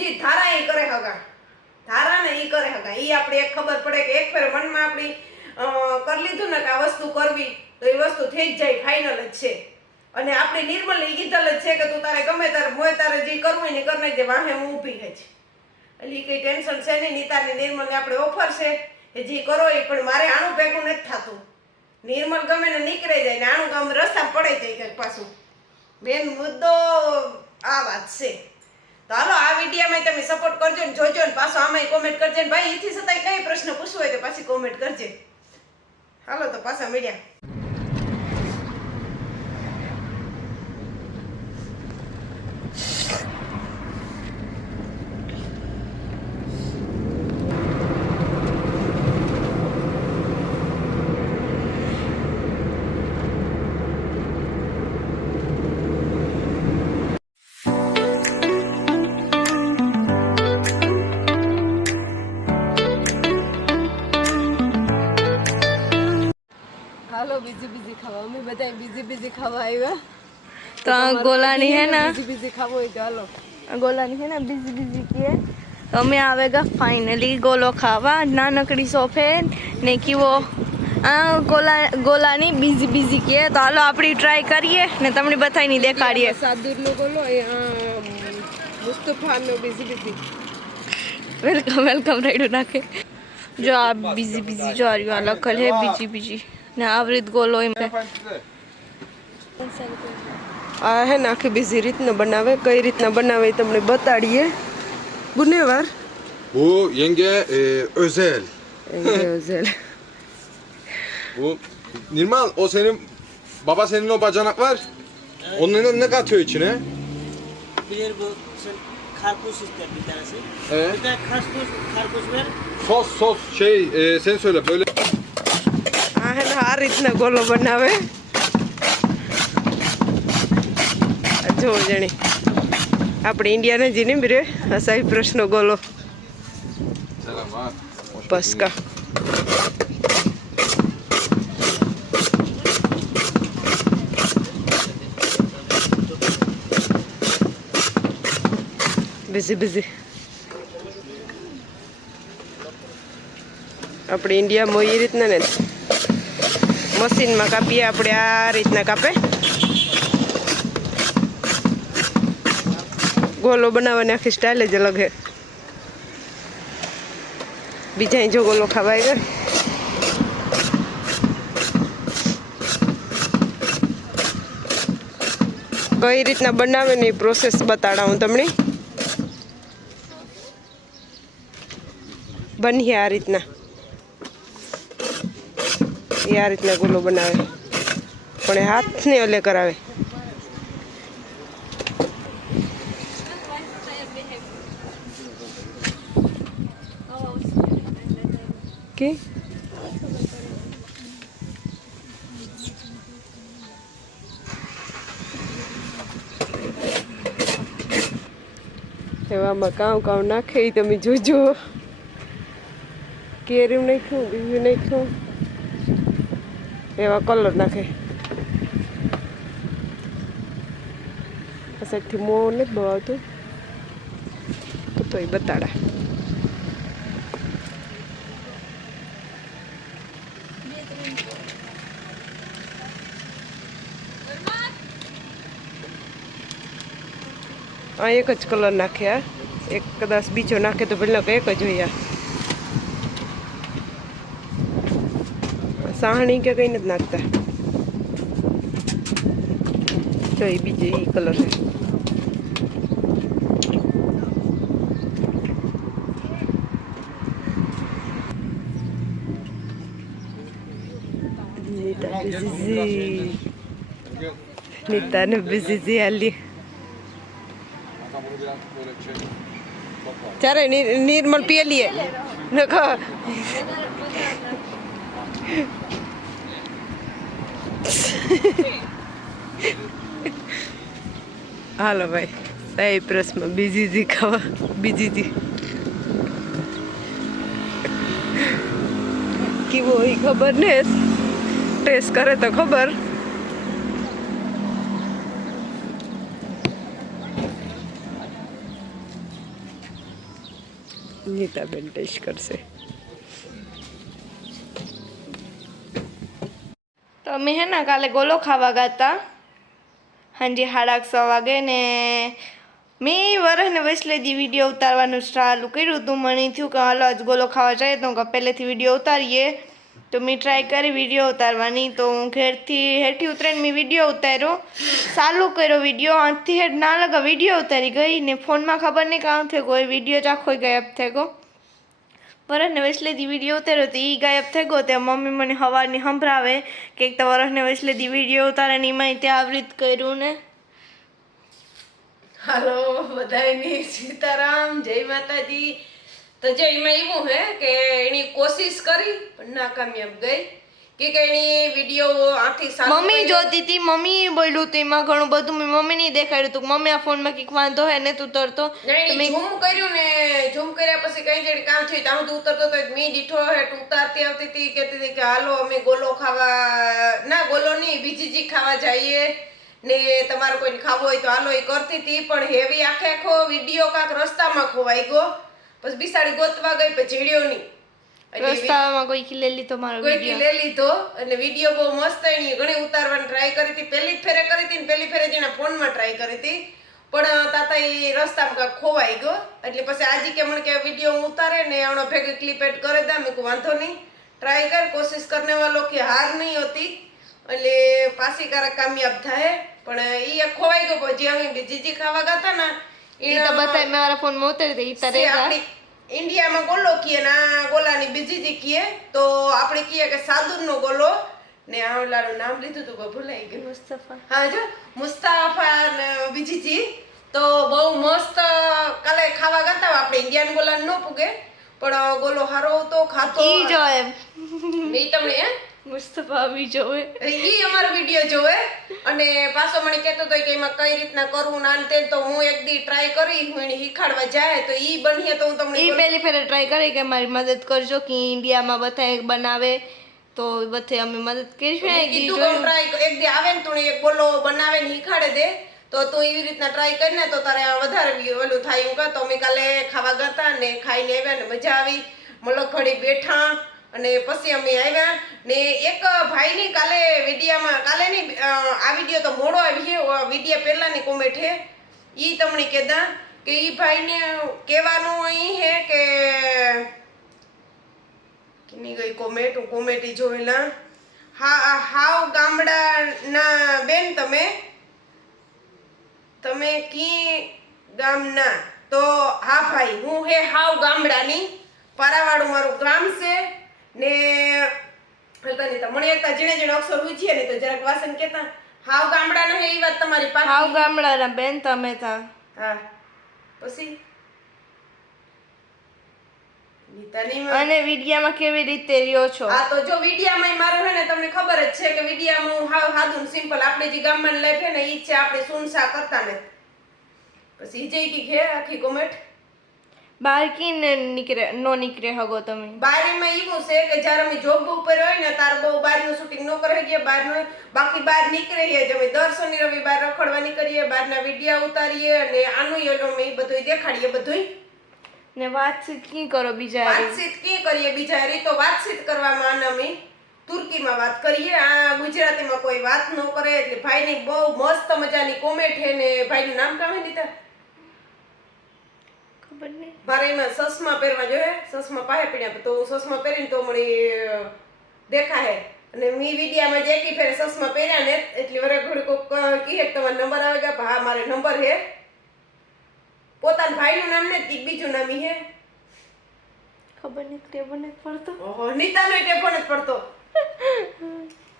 પૂજી ધારા એ કરે હગા ધારા ને ઈ કરે હગા ઈ આપણે એક ખબર પડે કે એક ફેર મનમાં આપણી કરી લીધું ને કે આ વસ્તુ કરવી તો એ વસ્તુ થઈ જ જાય, ફાઇનલ જ છે. અને આપણી નિર્મલ ની કીધેલ જ છે કે તું તારે ગમે તારે મોય તારે જે કરવું હોય ને કરી નાખજે, વાહે હું ઊભી રહી છે. એટલે કઈ ટેન્શન છે નહીં. નીતાની નિર્મલ ને આપણે ઓફર છે કે જે કરો એ, પણ મારે આણું ભેગું નથી થતું. નિર્મલ ગમે ને નીકળી જાય ને આણું ગામ રસ્તા પડી જાય કંઈક પાછું. બેન મુદ્દો આ વાત છે. તો હાલો આ વિડીયોમાં તમે સપોર્ટ કરજો ને જોજો ને પાછો આમાં કોમેન્ટ કરજો ને ભાઈ એથી છતાંય કઈ પ્રશ્ન પૂછવો હોય તો પાછી કોમેન્ટ કરજે. હાલો તો પાછા મળ્યા. હાલો બીજી ખાવા, અમે બધા બીજી ખાવા આવ્યા. तो गोलानी है ना, બીજી ખાવો હોય તો હાલો. गोलानी है ना बिजी किए तो हमें आवेगा फाइनली गोलो खावा. नानकड़ी शॉप है ने कि वो गोलानी बिजी किए तो हालो अपनी ट्राई करिए ने तमने बताई नहीं देखाड़िए. સાદુરનો ગોલો મુસ્તફાનો બીજી वेलकम रेडो नाखे जो आप बिजी जो आ रही वाला कल है बिजी ने आवृत गोलो આ હે ને આખી બીજી રીતના બનાવે. કઈ રીતના બનાવે એ તમને બતાડીએ. બુનેવાર Bu yenge özel. özel. Bu Nirmal, o senin baba senin o bacanak var. Onların ne katıyor içine? Bilir bu karpuz ister bir tanesi. Evet. Bir de karpuz ver. Sos sen söyle böyle. આ હે ને આ રીતના ગોલો બનાવે. જો જણી આપણે ઇન્ડિયાના જીને બિરે અસાઈ પ્રશ્નો ગોલો Selam ha. પસકા બીજી આપણે ઇન્ડિયામાં એ રીતના ને મશીનમાં કાપીએ, આપણે આ રીતના કાપે. ગોલો બનાવવાની આખી સ્ટાઇલ જ અલગ હે. બીજા જો ગોલો ખાવાય ગયો કઈ રીતના બનાવે ને એ પ્રોસેસ બતાડા હું તમને. બની આ રીતના એ આ રીતના ગોલો બનાવે પણ એ હાથને ઓલે કરાવે. કે એવામાં કામ નાખે એ તમે જોજો. કેરીમ નાખ્યું, બીજું નાખ્યું, એવા કલર નાખે. આ સાઈડથી મોં નથી બહુ આવતું તો એ બતાડા. આ એક જ કલર નાખ્યા, એક કદાચ બીજો નાખે તો પેલા એક જ હોય. સાહણી કે કંઈ નથી નાખતા. તો એ બીજો એ કલર છે. નીતાને બીજી હાલી ચારે નિર્મલ પેલીએ હાલો ભાઈ સાઈપ્રસમાં બીજી ખાવા. બીજી કેવો હોય ખબર ને, ટેસ્ટ કરે તો ખબર. નીતાબેન ટેસ્ટ કરશે. તો અમે હે ને કાલે ગોલો ખાવા ગયા હતા હાંજે 6:30 વાગે ને મેં વરસને વૈસલેજી વિડીયો ઉતારવાનું ચાલુ કર્યું હતું. મને થયું કે હાલો આજ ગોલો ખાવા જાય તો હું પહેલેથી વિડીયો ઉતારીએ. તો મેં ટ્રાય કરી વિડીયો ઉતારવાની. તો હું ઘેરથી હેઠી ઉતરીને મેં વિડીયો ઉતાર્યો, ચાલુ કર્યો વિડીયો, આથી હેઠ ના લગા વિડીયો ઉતારી ગઈ ને ફોનમાં ખબર નહીં કામ થયો કોઈ વિડીયો જ આખો ગાયબ થઈ ગયો. વરસને વૈસલેજી વિડીયો ઉતાર્યો તો એ ગાયબ થઈ ગયો. ત્યાં મમ્મી મને સવારની સંભળાવે કે એક તો વરસને વૈસલેજી વિડીયો ઉતારે ને એમાં ત્યાં આવી રીત કર્યું ને. હાલો બધાયને સીતારામ, જય માતાજી. તો જો એમાં એવું હે કે એની કોશિશ કરી પણ નાકામયાબ ગઈ કે એની વિડીયો આથી મમ્મી જોતી હતી, મમ્મી બોલ્યું હતું એમાં ઘણું બધું. મેં મમ્મીને દેખાડ્યું હતું મમ્મી આ ફોનમાં કંઈક વાંધો હે ને તું ઉતરતો. ઝૂમ કર્યું ને ઝૂમ કર્યા પછી કઈ જણ કામ થયું ત્યાં સુધી ઉતરતો તો મેં દીઠો હેઠ ઉતારતી આવતી હતી, કહેતી હતી કે હાલો અમે ગોલો ખાવા, ના ગોલો નહીં બીજી ખાવા જઈએ ને તમારે કોઈને ખાવો હોય તો હાલો એ કરતી હતી. પણ હેવી આખો વિડીયો કાંક રસ્તામાં ખોવાઈ ગયો, પછી બિસાડી ગોતવા ગઈ પછી જીડ્યો નહીં. રસ્તામાં કોઈ લે લીધો મારો કોઈ લે લીધો અને વિડીયો બહુ મસ્ત એની ઘણી ઉતારવાની ટ્રાય કરી હતી. પહેલી જ ફેરે કરી હતી ને પહેલી ફેરે જેના ફોનમાં ટ્રાય કરી હતી પણ તાતા એ રસ્તામાં કાંક ખોવાઈ ગયો. એટલે પછી આજે કે મને કે વિડીયો ઉતારે ને હમણાં ભેગી ક્લિપ એડ કરે દા. મેં કહું વાંધો નહીં, ટ્રાય કર, કોશિશ કરને વાલો કે હાર નહીં હોતી એટલે પાછી કારક કામયાબ થાય. પણ એ ખોવાઈ ગયો. પછી અમે જીજી ખાવા ગયા ને એ તો બતાય મેં મારા ફોનમાં ઉતારી દે. ઈ તારે આપણી ઇન્ડિયામાં ગોલો કીએ ને આ ગોલાની બીજી કીએ તો આપણે કીએ કે સાદુરનો ગોલો ને આ ઓલાનું નામ લીધું હતું પણ ભૂલાઈ ગયું. મુસ્તફા. હા જો મુસ્તાફા ને બીજી તો બહુ મસ્ત કાલે ખાવા ગયા હતા. આપણે ઇન્ડિયન ગોલાને ન પૂગે પણ ગોલો હારો તો ખાતો ઈ જો એમ નહીં તમને હે મુસ્તફા બી જોવે ઈ અમારો વિડીયો જોવે અને પાછો મને કહેતો હતો કે એમાં કઈ રીતના કરવું ના તે. તો હું એક દી ટ્રાય કરી, હું એને શીખાડવા જાય તો ઈ બનીએ તો હું તમને ઈ પહેલી ફેરે ટ્રાય કરી કે મારી મદદ કરજો કે ઇન્ડિયામાં બધા બનાવે તો બધે અમે મદદ કરીશું. કીધું હું ટ્રાય એક દી આવે ને તું એક બોલો બનાવે ને શીખાડે દે તો તું એવી રીતના ટ્રાય કરીને તો તારે વધારે ઓલું થાય. હું કહું તો અમે કાલે ખાવા ગયા હતા ને ખાઈને આવ્યા ને મજા આવી. મલક ઘડી બેઠા અને પછી અમે આવ્યા ને એક ભાઈની કાલે વિડીયામાં, કાલે નહીં આ વિડીયો તો મોડો આવી છે, વિડીયા પહેલાની કોમેન્ટ હે. ઈ તમને કહેતા કે ઈ ભાઈને કહેવાનું અહીં હે કે કિની ગઈ કોમેન્ટ, હું કોમેન્ટ જોયેલા. હા હાવ ગામડાના બેન તમે કી ગામના? તો હા ભાઈ હું હે હાવ ગામડાની, પારાવાળું મારું ગામ છે ને મને એકતા જીણે અક્ષર પૂછીએ ને તો જરાક વાસન કેતા હાવ ગામડાના હે ઈ વાત તમારી પાસે. હાવ ગામડાના બેન તમે તા. હા પછી અને વિડિયામાં કેવી રીતે રહ્યો છો? હા તો જો વિડિયામાં મારું હે ને તમને ખબર જ છે કે વિડિયામાં હું હાવ સાદું સિમ્પલ આપણે જે ગામમાં લાઈફ હે ને ઈ છે. આપણે સુનસા કરતા ને પછી જઈ કી ઘે આખી કોમેન્ટ બહાર કી નો નીકળે હગો તમે? બારીમાં એવું છે કે જ્યારે અમે જોબ ઉપર હોય ને તાર બહુ બહારનું શૂટિંગ ન કરી ગયા, બહારનું બાકી બહાર નીકળીએ જ અમે દર શનિ રવિ બહાર રખડવા નીકળીએ, બહારના વિડીયા ઉતારીએ અને આનું એલો અમે બધું દેખાડીએ બધું ને વાતચીત કી કરો બીજા? વાતચીત કી કરીએ બીજા હારી? તો વાતચીત કરવામાં અમે તુર્કીમાં વાત કરીએ, આ ગુજરાતીમાં કોઈ વાત ન કરે. એટલે ભાઈની બહુ મસ્ત મજાની કોમેન્ટ છે ને ભાઈનું નામ કામ હે નીતા ખબર નહીં. મારે એમાં સસમા પહેરવા જોઈએ, સસમા પાસે પીડ્યા તો હું સસમા પહેરીને તો મને દેખાય. અને મી વિડીયામાં જે એકી ફેરે સસમા પહેર્યા ને એટલે વરે ઘડી કોક કહે તમારો નંબર આવે ગયા. હા મારે નંબર હે. પોતાના ભાઈનું નામ ને બીજું નામ હે ખબર નહીં, ટેબો નથી પડતો. ઓહો નીતાનો ટેબો નથી પડતો.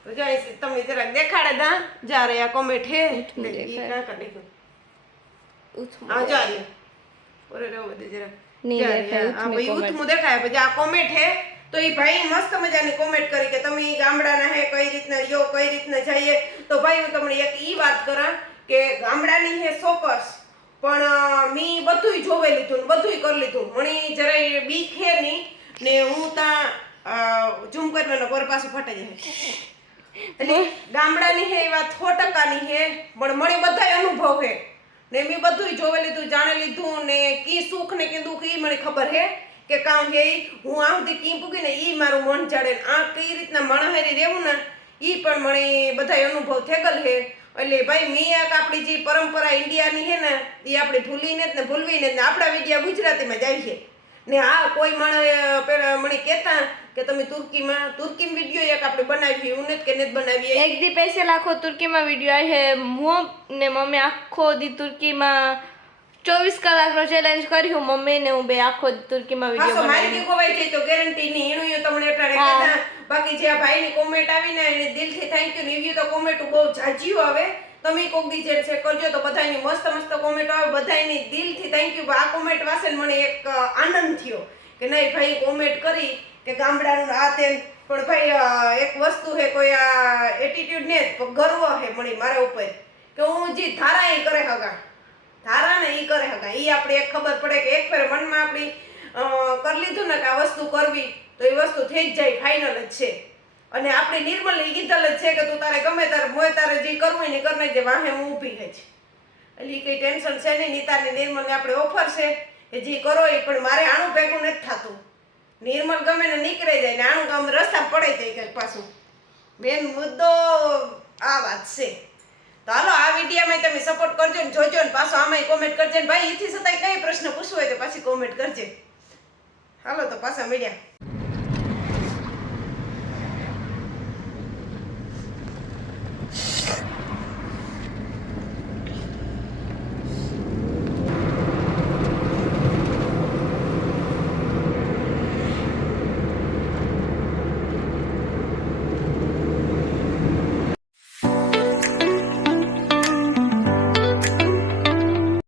તો જો તમને જરાક દેખાડે દા જ્યારે આ કોમેન્ટ હે ઈ કા કરી દો. હા જા ઓરે રે બધે જરાક નહીં દેખાય. આ ભાઈ ઉથમું દેખાય. પછી આ કોમેન્ટ હે તો એ ભાઈ મસ્ત મજાની કોમેન્ટ કરી કે તમે ગામડાના હે, કઈ રીતના રહ્યો, કઈ રીતના જઈએ. તો ભાઈ હું તમને એક ઈ વાત કરા કે ગામડાની હે સોકર્સ પણ મી બધુંય જોવે લીધું ને બધુંય કરી લીધું. મને જરાય બીક હે નહીં ને હું ત્યાં ઝૂમ કરવાનો પર પાછું ફાટી જાય. એટલે ગામડાની હે એ વાત 100%ની હે પણ મને બધાય અનુભવ હે ને મેં બધુંય જોવે લીધું, જાણી લીધું ને કી સુખ ને કી દુઃખ ઈ મને ખબર હે કે કામ કે હું આ સુધી કી પૂગી ને ઈ મારું મન ચડે ને આ કઈ રીતના માણસ રહેવું ને ઈ પણ મને બધા અનુભવ થેગલ હે એટલે ભાઈ મિયાક આપણી જે પરંપરા ઇન્ડિયાની હે ને એ આપણે ભૂલીને જ ને ભૂલવીને જ ને આપણા વિદ્યા ગુજરાતીમાં જાય છે ને આ કોઈ માણસ પેલા મને કહેતા કે તમે તુર્કીમાં વિડીયો એક આપણે બનાવી એવું નથી કે નથી બનાવી એક દી સ્પેશિયલ આખો તુર્કીમાં વિડીયો આવે હું ને મમ્મી આખો દી તુર્કીમાં 24 કલાકનો ચેલેન્જ કર્યું મમ્મી ને હું બે આખો દી તુર્કીમાં પાછો વિડીયો માહિતી ખોવાઈ જાય તો ગેરંટી નહીં એનું તમને એટલે કહેતા બાકી જે આ ભાઈની કોમેન્ટ આવી ને એને દિલથી થેન્ક યુ રિવ્યુ તો કોમેન્ટ બહુ જાજીઓ આવે તમે કોક દી જે ચેક કરજો તો બધાની મસ્ત કોમેન્ટ આવે બધાની દિલથી થેન્ક યુ આ કોમેન્ટ વાસે મને એક આનંદ થયો કે નહીં ભાઈ કોમેન્ટ કરી કે ગામડાનું આ તેમ પણ ભાઈ એક વસ્તુ છે કોઈ આ એટીટ્યુડ ને ગર્વ છે મને મારા ઉપર કે હું જે ધારા એ કરે હગા ધારા ને ઈ કરે હગા ઈ આપણે એક ખબર પડે કે એક ફેર મનમાં આપણી કરી લીધું ને કે આ વસ્તુ કરવી તો એ વસ્તુ થઈ જ જાય ફાઇનલ જ છે અને આપણી નિર્મલ એ કીધેલ જ છે કે તું તારે ગમે તારે મોય તારે જે કરવું હોય ને કરી નાખજે વાહે હું ઊભી ગઈ છે એટલે એ કંઈ ટેન્શન છે નહીં નીતાને નિર્મલને આપણે ઓફર છે કે જે કરો એ પણ મારે આણું ભેગું નથી થતું નિર્મલ ગમે ને નીકળે જાય ને આણું ગામ રસ્તા પડે જાય કંઈક પાછું મેન મુદ્દો આ વાત છે તો હાલો આ વિડીયોમાં તમે સપોર્ટ કરજો ને જોજો ને પાછો આમાંય કોમેન્ટ કરજો ને ભાઈ એથી છતાંય કઈ પ્રશ્ન પૂછવો હોય તો પાછી કોમેન્ટ કરજે હાલો તો પાછા મળ્યા